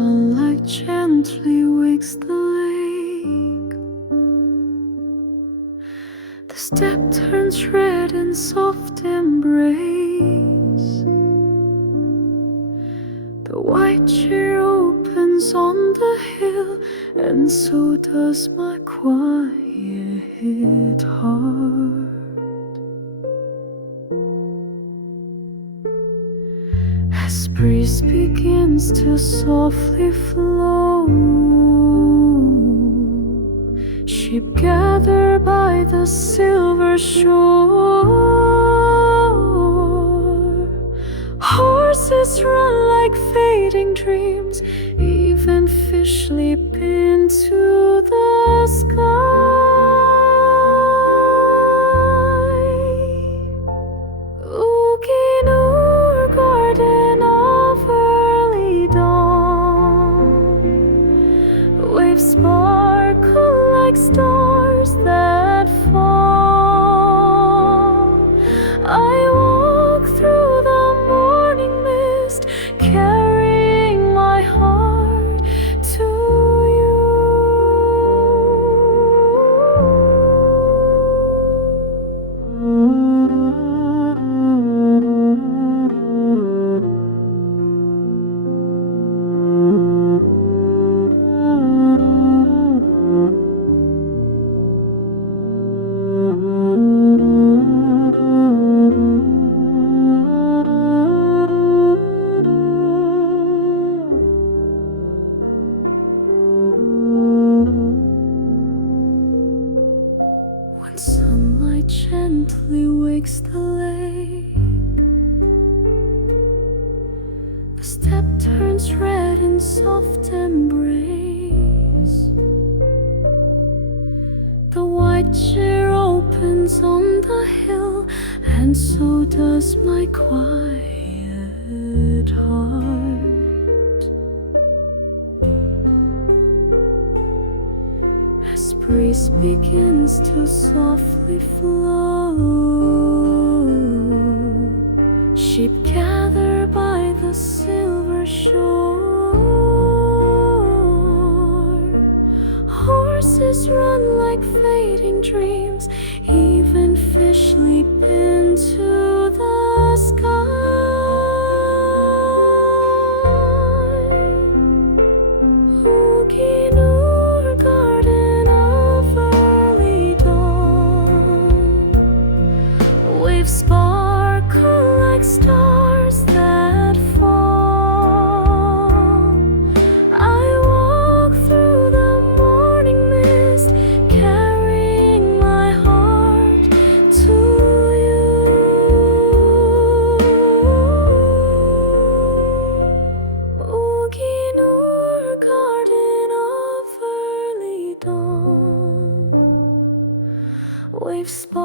sunlight gently wakes the lake. The steppe turns red in soft embrace. The white chair opens on the hill, and so does my quiet heart. As breeze begins to softly flow, sheep gather by the silver shore. Horses run like fading dreams, even fish leap into the sky. Ugii Nuur, garden of early dawn. Waves sparkle like stars that fall. I walk through the morning mist, carrying my heart to you. When sunlight gently wakes the lake, the steppe turns red in soft embrace. The white chair opens on the hill, and so does my quiet heart. As breeze begins to softly flow, sheep gather by the silver shore. Horses run like fading dreams, even fish leap into the sky. Ugii Nuur, garden of early dawn. Waves sparkle like stars that fall. I walk through the morning mist, carrying my heart to you. Ugii Nuur, garden of early dawn. Waves sparkle